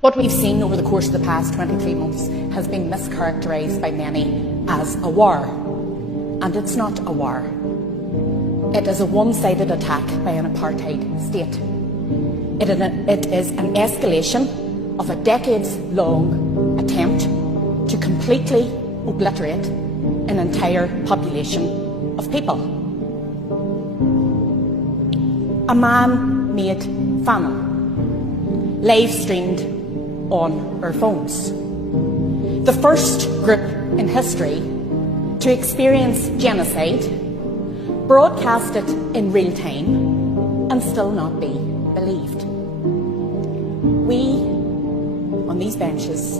What we've seen over the course of the past 23 months has been mischaracterised by many as a war. And it's not a war. It is a one-sided attack by an apartheid state. It is an escalation of a decades-long attempt to completely obliterate an entire population of people. A man-made famine, live-streamed on our phones. The first group in history to experience genocide, broadcast it in real time, and still not be believed. We, on these benches,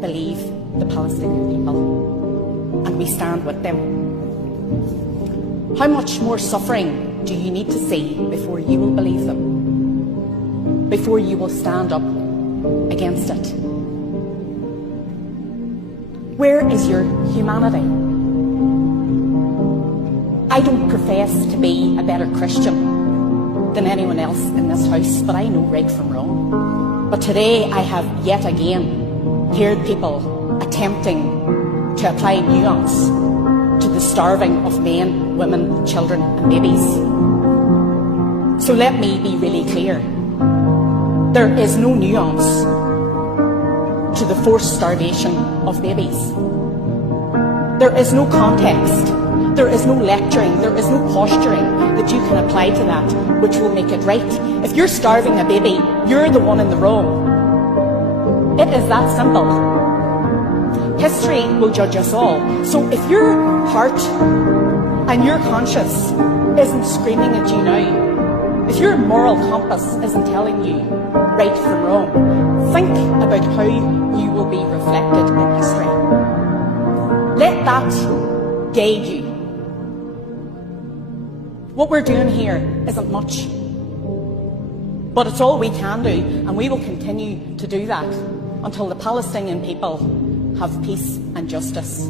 believe the Palestinian people, and we stand with them. How much more suffering do you need to see before you will believe them? Before you will stand up against it? Where is your humanity? I don't profess to be a better Christian than anyone else in this house, but I know right from wrong. But today I have yet again heard people attempting to apply nuance to the starving of men, women, children and babies. So let me be really clear. There is no nuance to the forced starvation of babies. There is no context, there is no lecturing, there is no posturing that you can apply to that which will make it right. If you're starving a baby, you're the one in the wrong. It is that simple. History will judge us all. So if your heart and your conscience isn't screaming at you now, if your moral compass isn't telling you right from wrong, think about how you will be reflected in history. Let that guide you. What we're doing here isn't much, but it's all we can do, and we will continue to do that until the Palestinian people have peace and justice.